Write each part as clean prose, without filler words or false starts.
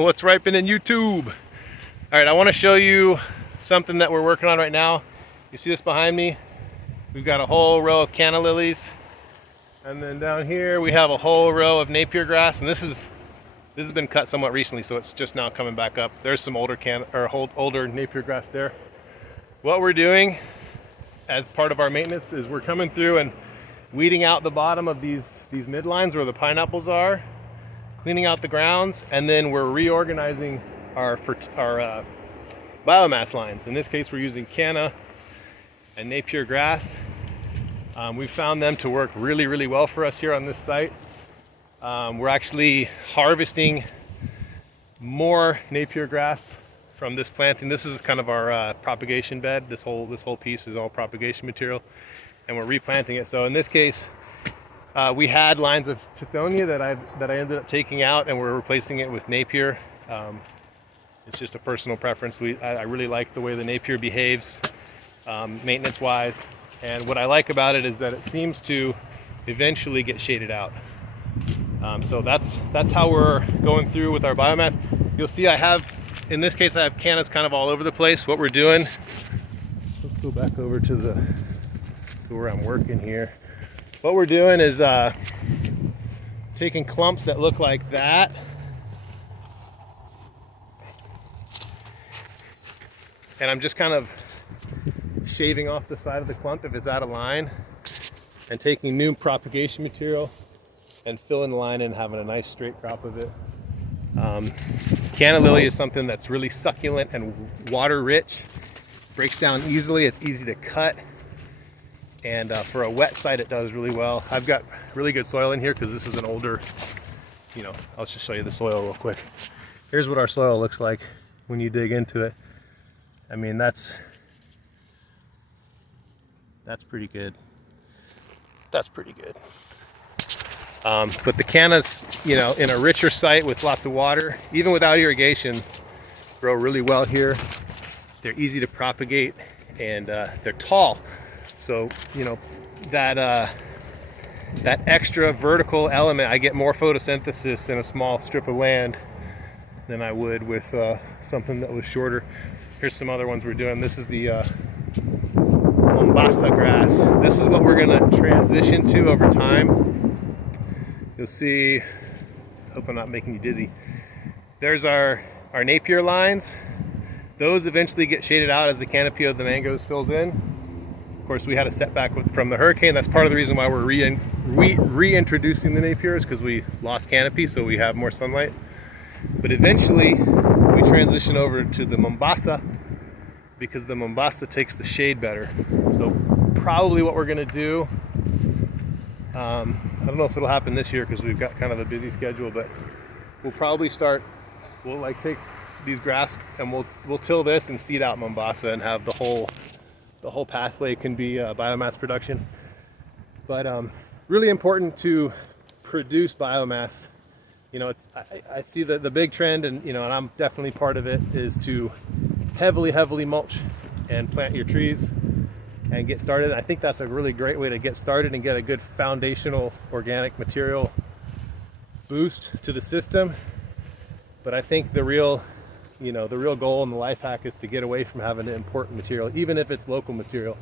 What's ripening YouTube? All right, I want to show you something that we're working on right now. You see this behind me? We've got a whole row of canna lilies, and then down here we have a whole row of napier grass. And this has been cut somewhat recently, so it's just now coming back up. There's some older older napier grass there. What we're doing as part of our maintenance is we're coming through and weeding out the bottom of these midlines where the pineapples are, cleaning out the grounds, and then we're reorganizing our biomass lines. In this case, we're using canna and napier grass. We found them to work really, really well for us here on this site. We're actually harvesting more napier grass from this planting. This is kind of our propagation bed. This whole piece is all propagation material, and we're replanting it. So in this case, we had lines of tithonia that I ended up taking out, and we're replacing it with napier. It's just a personal preference. I really like the way the napier behaves maintenance-wise, and what I like about it is that it seems to eventually get shaded out. So that's how we're going through with our biomass. You'll see in this case I have cannas kind of all over the place. What we're doing, let's go back over to where I'm working here. What we're doing is taking clumps that look like that, and I'm just kind of shaving off the side of the clump if it's out of line, and taking new propagation material and filling the line and having a nice straight crop of it. Canna lily is something that's really succulent and water rich, breaks down easily, it's easy to cut, and for a wet site it does really well. I've got really good soil in here because this is an older, I'll just show you the soil real quick. Here's what our soil looks like when you dig into it. I mean, that's pretty good. That's pretty good. But the cannas, in a richer site with lots of water, even without irrigation, grow really well here. They're easy to propagate, and they're tall. So, that extra vertical element, I get more photosynthesis in a small strip of land than I would with something that was shorter. Here's some other ones we're doing. This is the Mombasa grass. This is what we're going to transition to over time. You'll see, hope I'm not making you dizzy. There's our napier lines. Those eventually get shaded out as the canopy of the mangoes fills in. Of course, we had a setback from the hurricane. That's part of the reason why we're reintroducing the napiers, because we lost canopy, so we have more sunlight. But eventually, we transition over to the Mombasa, because the Mombasa takes the shade better. So probably what we're gonna do, I don't know if it'll happen this year because we've got kind of a busy schedule, but we'll probably we'll take these grass and we'll till this and seed out Mombasa and have the whole pathway can be biomass production. But really important to produce biomass. I see the big trend, and and I'm definitely part of it, is to heavily mulch and plant your trees and get started. I think that's a really great way to get started and get a good foundational organic material boost to the system. But I think the real goal and the life hack is to get away from having to import material, even if it's local material.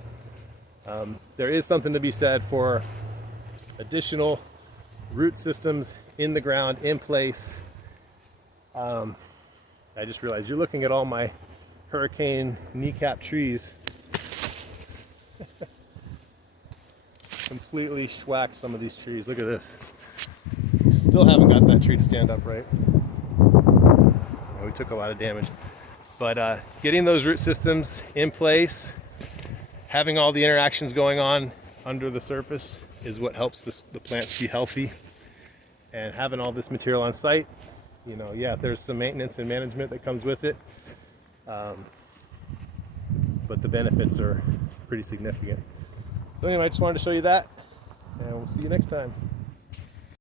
There is something to be said for additional root systems in the ground, in place. I just realized you're looking at all my hurricane kneecap trees. Completely schwacked some of these trees. Look at this. Still haven't got that tree to stand upright. We took a lot of damage. But getting those root systems in place, having all the interactions going on under the surface is what helps the plants be healthy. And having all this material on site, there's some maintenance and management that comes with it. But the benefits are pretty significant. So anyway, I just wanted to show you that, and we'll see you next time.